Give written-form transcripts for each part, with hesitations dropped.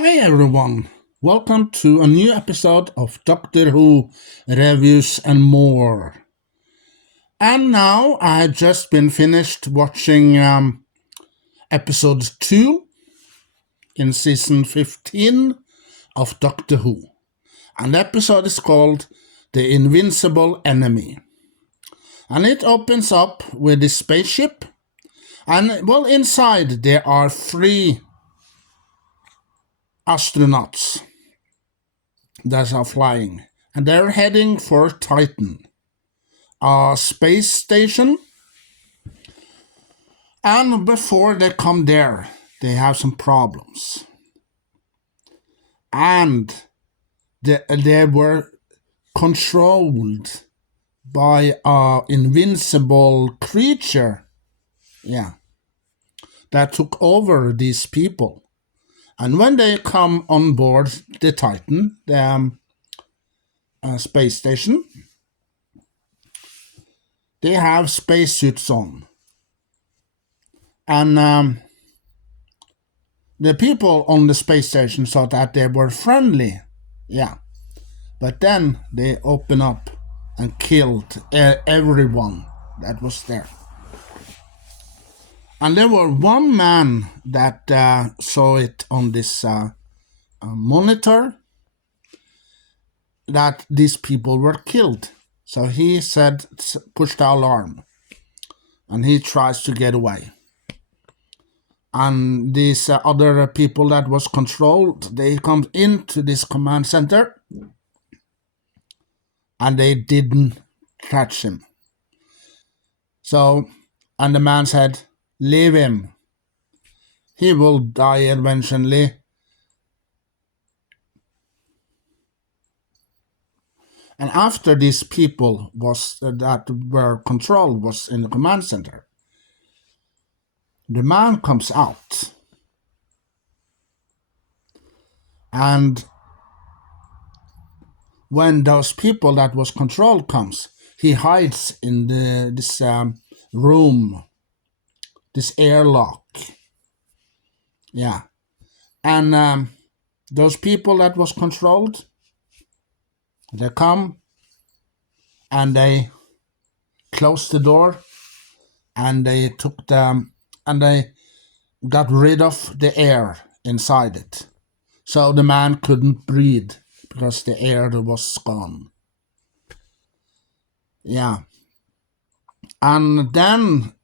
Hi everyone, welcome to a new episode of Doctor Who Reviews and More. And now I had just been finished watching episode 2 in season 15 of Doctor Who. And the episode is called The Invincible Enemy. And it opens up with this spaceship. And well, inside there are 3 astronauts that are flying, and they're heading for Titan, a space station. And before they come there, they have some problems. And they were controlled by an invincible creature, that took over these people. And when they come on board the Titan, the space station, they have spacesuits on. And the people on the space station thought that they were friendly, but then they opened up and killed everyone that was there. And there was one man that saw it on this monitor, that these people were killed. So he said, push the alarm, and he tries to get away. And these other people that was controlled, they come into this command center, and they didn't catch him. So, and the man said, leave him. He will die eventually. And after these people that were controlled was in the command center, the man comes out. And when those people that was controlled comes, he hides in this room, this airlock. And those people that was controlled, they come and they closed the door, and they took them and they got rid of the air inside it. So the man couldn't breathe because the air was gone. And then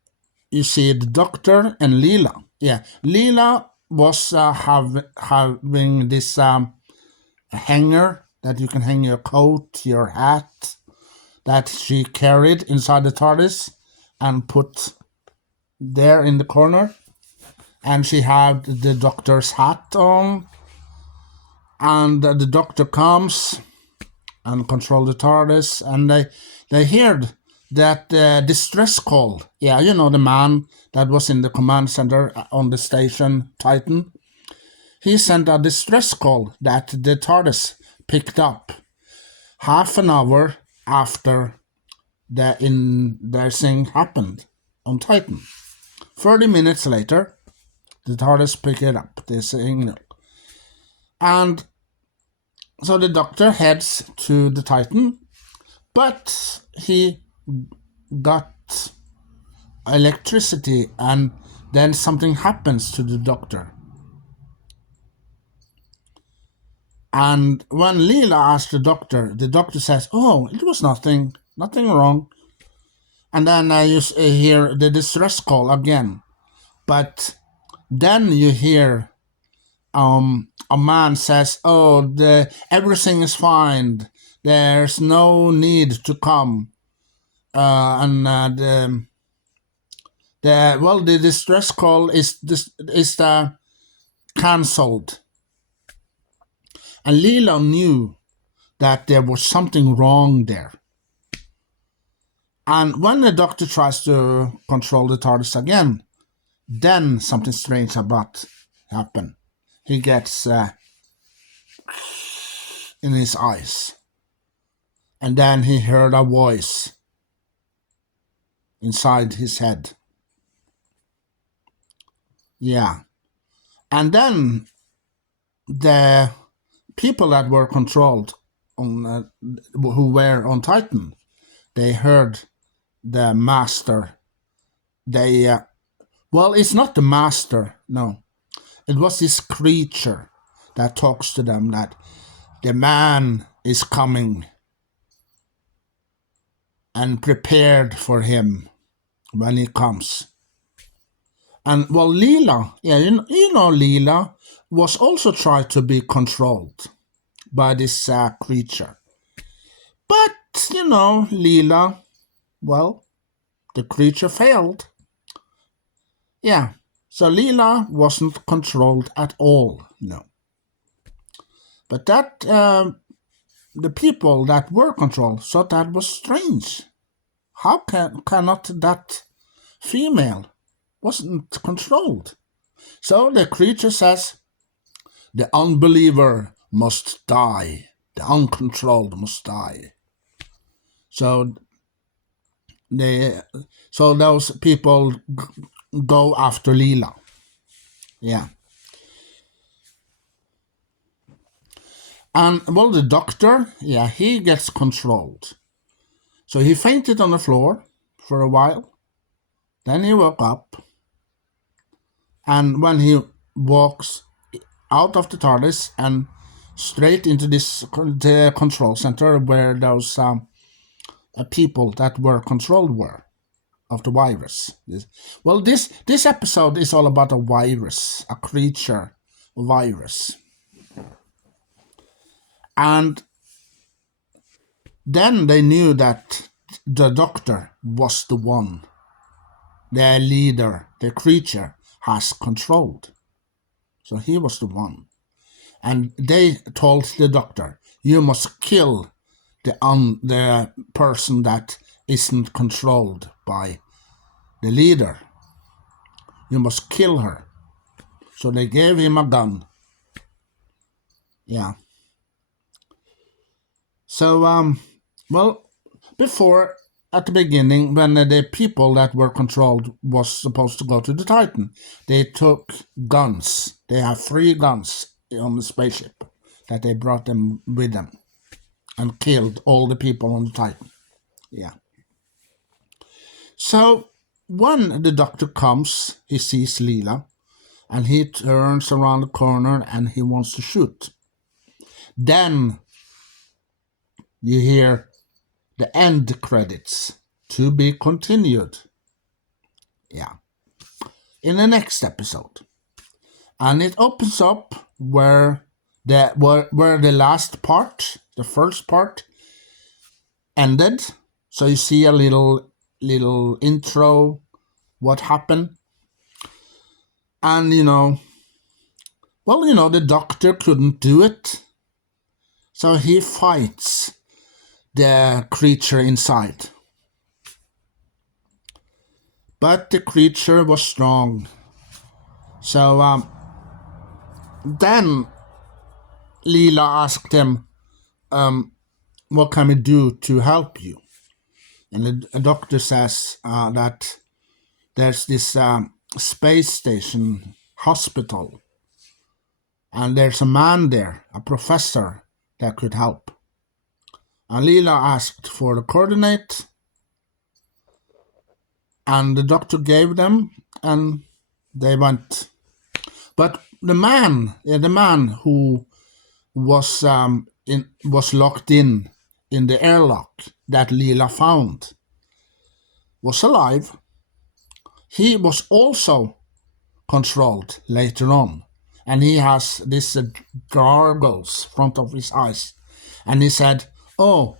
you see the Doctor and Leela. Leela was having this hanger that you can hang your coat, your hat, that she carried inside the TARDIS and put there in the corner. And she had the Doctor's hat on. And the Doctor comes and control the TARDIS, and they heard that distress call. The man that was in the command center on the station Titan. He sent a distress call that the TARDIS picked up half an hour after their thing happened on Titan. 30 minutes later, the TARDIS picked it up, the signal. And so the Doctor heads to the Titan, but he got electricity, and then something happens to the Doctor. And when Leela asked the Doctor says, oh, it was nothing wrong. And then you hear the distress call again. But then you hear a man says, oh, everything is fine. There's no need to come. The distress call is cancelled. And Leela knew that there was something wrong there. And when the Doctor tries to control the TARDIS again, then something strange about happen. He gets in his eyes. And then he heard a voice inside his head. And then the people that were controlled on who were on Titan, they heard the master. They well, it's not the master. No, it was this creature that talks to them that the man is coming and prepared for him when he comes. And well, Leela, yeah, you know Leela was also tried to be controlled by this creature. But, Leela, well, the creature failed. Yeah, so Leela wasn't controlled at all, no. But that, the people that were controlled thought that was strange. How cannot that female wasn't controlled? So the creature says, the unbeliever must die. The uncontrolled must die. So those people go after Leela. Yeah. And well, the doctor, yeah, he gets controlled. So he fainted on the floor for a while. Then he woke up. And when he walks out of the TARDIS and straight into the control center where those people that were controlled were of the virus. Well, this episode is all about a virus, a creature virus. And then they knew that the doctor was the one, their leader, the creature has controlled. So he was the one. And they told the doctor, you must kill the person that isn't controlled by the leader. You must kill her. So they gave him a gun. Yeah. So, well, before, at the beginning, when the people that were controlled was supposed to go to the Titan, they took guns. They have 3 guns on the spaceship that they brought them with them and killed all the people on the Titan. Yeah. So when the doctor comes, he sees Leela and he turns around the corner and he wants to shoot. Then you hear the end credits, to be continued. Yeah. In the next episode. And it opens up where the last part, the first part, ended. So you see a little intro, what happened. And, the doctor couldn't do it. So he fights the creature inside. But the creature was strong. So then Leela asked him, what can we do to help you? And the doctor says that there's this space station hospital. And there's a man there, a professor, that could help. And Leela asked for the coordinate. And the doctor gave them, and they went. But the man who was locked in the airlock that Leela found was alive. He was also controlled later on, and he has this gargles in front of his eyes, and he said, "Oh,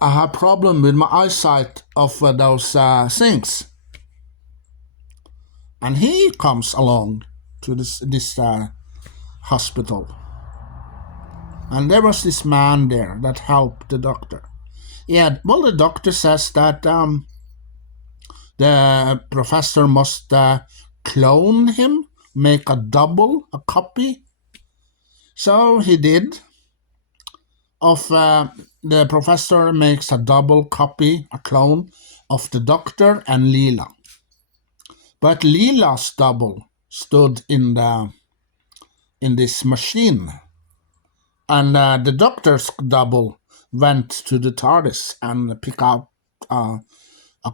I have a problem with my eyesight of those things." And he comes along to this hospital. And there was this man there that helped the doctor. Yeah, well, the doctor says that the professor must clone him, make a copy. So he did. The professor makes a double copy, a clone, of the doctor and Leela. But Leela's double stood in the in this machine. And the doctor's double went to the TARDIS and pick up a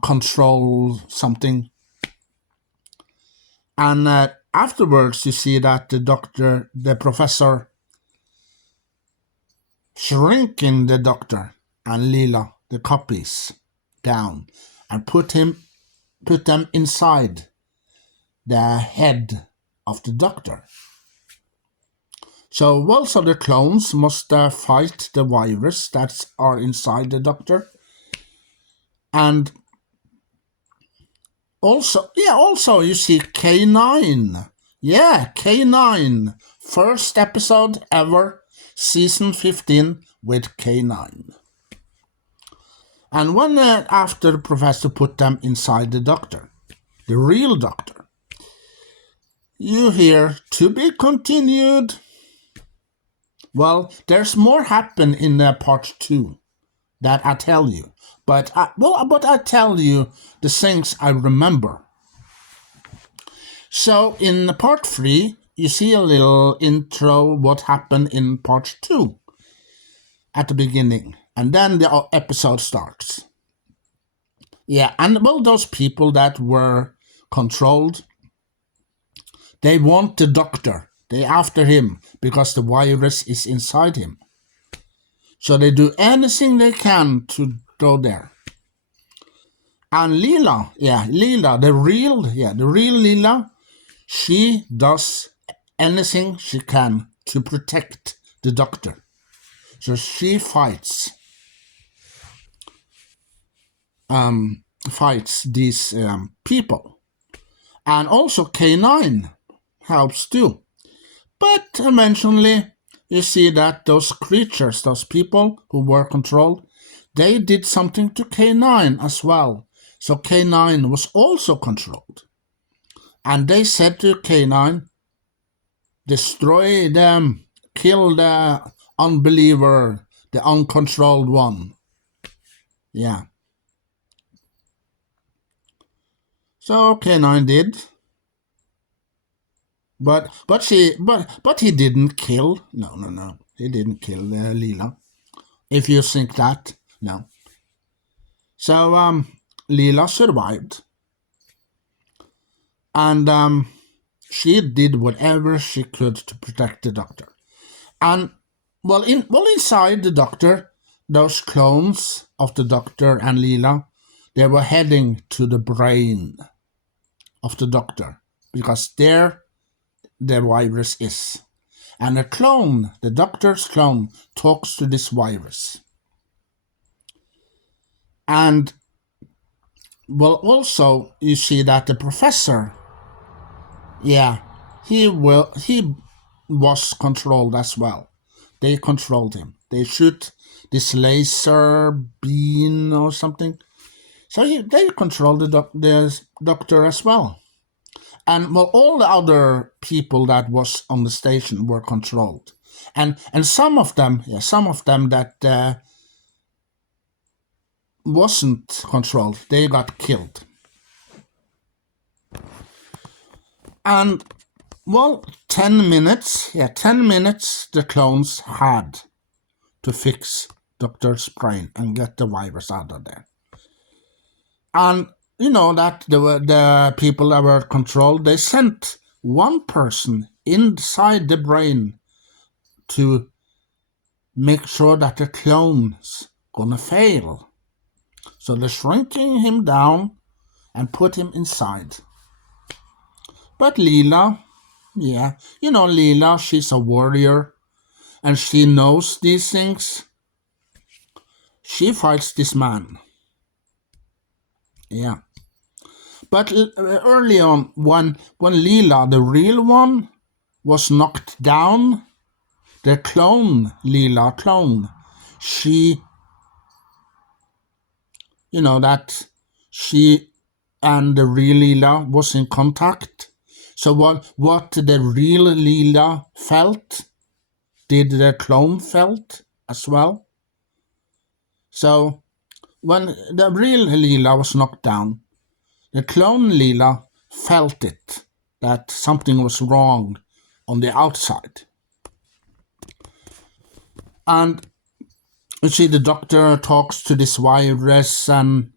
control something. And afterwards, you see that the professor, shrinking the doctor and Leela, the copies, down and put them inside the head of the doctor. So also the clones must fight the virus that are inside the doctor. And also you see K9. Yeah, K9. First episode ever, season 15 with K9. And when after the professor put them inside the doctor, the real doctor, you hear "to be continued." Well, there's more happen in part 2 that I tell you. But I tell you the things I remember. So in part 3, you see a little intro what happened in part 2 at the beginning. And then the episode starts. Yeah, and well, those people that were controlled, they want the doctor. They after him because the virus is inside him. So they do anything they can to go there. And Leela, the real Leela, she does anything she can to protect the doctor. So she fights these people. And also K9 helps too. But eventually, you see that those creatures, those people who were controlled, they did something to K9 as well. So K9 was also controlled. And they said to K9, destroy them, kill the unbeliever, the uncontrolled one. Yeah. So K9 did. But he didn't kill. No. He didn't kill Leela. If you think that, no. So Leela survived, and she did whatever she could to protect the doctor. And inside the doctor, those clones of the doctor and Leela, they were heading to the brain of the doctor because there the virus is. And the doctor's clone, talks to this virus. And well, also you see that the professor, he was controlled as well. They controlled him. They shoot this laser beam or something. So they controlled the doctor as well. And well, all the other people that was on the station were controlled. And some of them that wasn't controlled, they got killed. And well, 10 minutes the clones had to fix Doctor's brain and get the virus out of there. And you know that the people that were controlled, they sent one person inside the brain to make sure that the clone's gonna fail. So they're shrinking him down and put him inside. But Leela, Leela, she's a warrior and she knows these things. She fights this man. Yeah. But early on, when Leela, the real one, was knocked down, the Leela clone, she, she and the real Leela was in contact. So what the real Leela felt, did the clone felt as well. So when the real Leela was knocked down, the clone Leela felt it, that something was wrong on the outside. And you see the doctor talks to this virus, and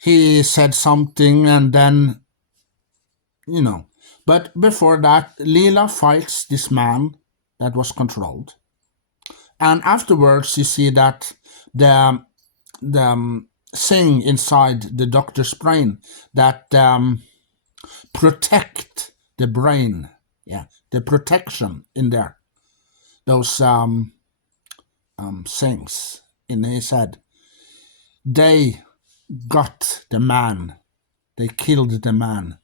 he said something, and then, But before that, Leela fights this man that was controlled. And afterwards, you see that the thing inside the doctor's brain that protect the brain, the protection in there, those things in his head, they got the man, they killed the man,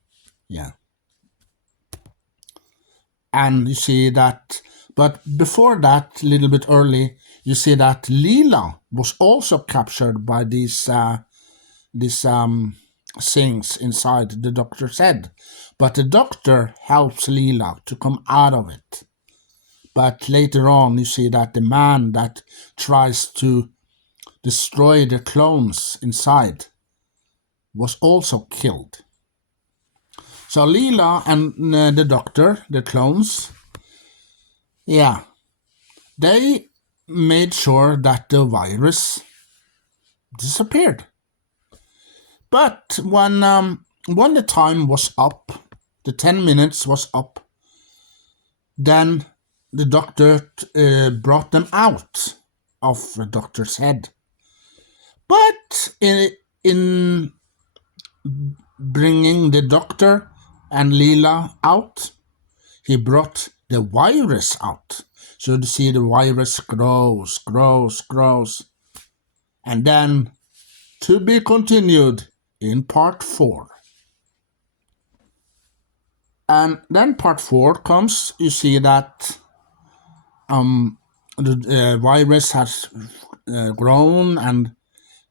and you see that. But before that, a little bit early, you see that Leela was also captured by these things inside the doctor's head. But the doctor helps Leela to come out of it. But later on, you see that the man that tries to destroy the clones inside was also killed. So Leela and the doctor, the clones, they made sure that the virus disappeared. But when the time was up, the 10 minutes was up, then the doctor brought them out of the doctor's head. But in bringing the doctor and Leela out, he brought the virus out. So you see the virus grows. And then, to be continued in part 4. And then part 4 comes, you see that the virus has grown, and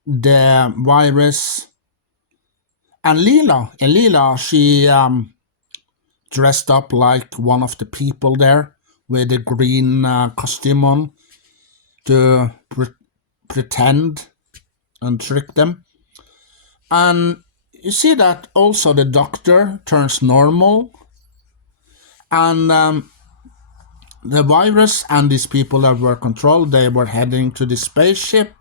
the virus, and Leela, she dressed up like one of the people there with the green costume on to pretend and trick them. And you see that also the doctor turns normal, and the virus and these people that were controlled, they were heading to the spaceship,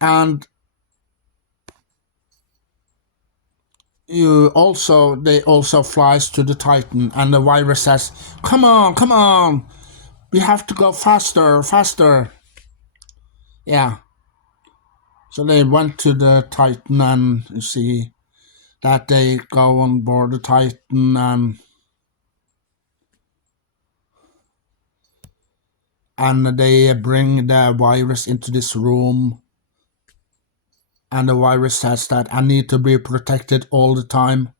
and they also flies to the Titan, and the virus says, come on, we have to go faster. So they went to the Titan, and you see that they go on board the Titan, and they bring the virus into this room, and the virus says that I need to be protected all the time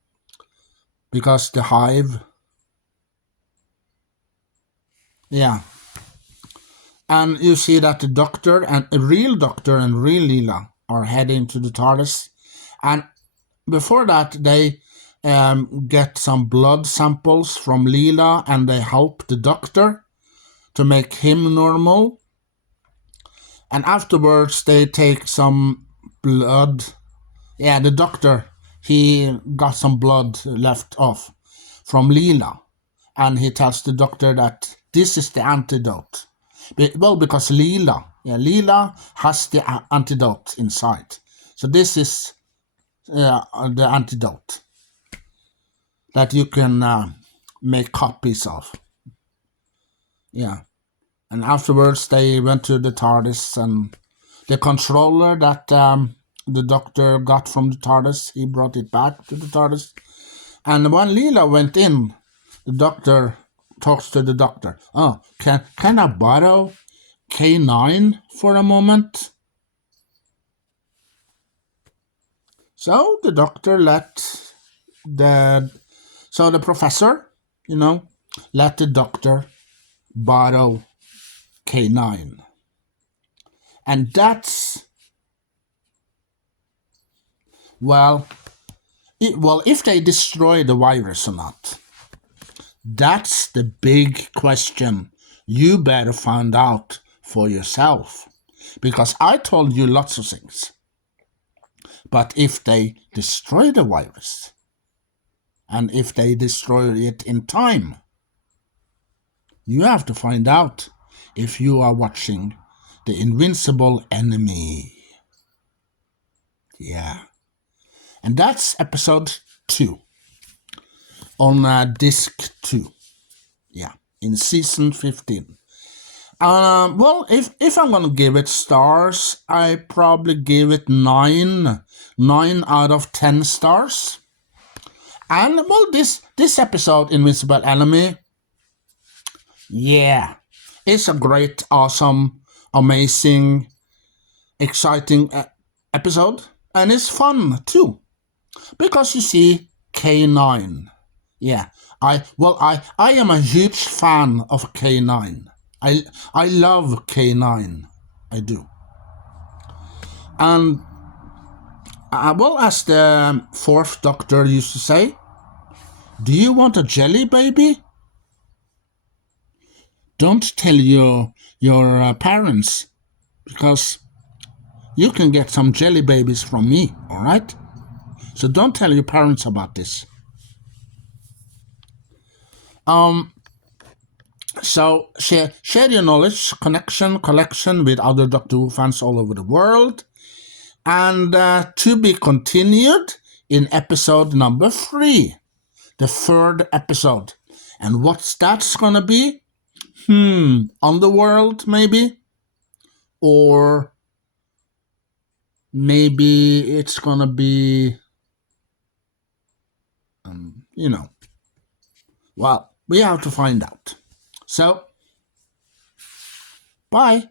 because the hive. And you see that the doctor and real Leela are heading to the TARDIS. And before that, they get some blood samples from Leela, and they help the doctor to make him normal. And afterwards, they take some blood. The doctor, he got some blood left off from Leela, and he tells the doctor that this is the antidote. Well, because Leela has the antidote inside. So this is the antidote that you can make copies of. And afterwards, they went to the TARDIS, and the controller that the doctor got from the TARDIS, he brought it back to the TARDIS. And when Leela went in, the doctor talks to the doctor. Oh, can I borrow K9 for a moment? So the doctor the professor, let the doctor borrow K9. And that's, if they destroy the virus or not, that's the big question you better find out for yourself. Because I told you lots of things. But if they destroy the virus, and if they destroy it in time, You have to find out if you are watching The Invincible Enemy. Yeah. And that's episode 2 on disc 2. Yeah, in season 15. Well, if I'm gonna give it stars, I probably give it 9 out of 10 stars. And well, this episode, Invincible Enemy, yeah, it's a great, awesome, amazing, exciting episode, and it's fun too, because you see K9. Yeah, I am a huge fan of K9. I love K9. I do. And well, as the fourth Doctor used to say, do you want a jelly baby? Don't tell your parents, because you can get some jelly babies from me, all right? So don't tell your parents about this. So share your knowledge, collection with other Doctor Who fans all over the world. And to be continued in episode number 3, the 3rd episode. And what's that's gonna be? Underworld, maybe? Or maybe it's gonna be, well, we have to find out. So, bye.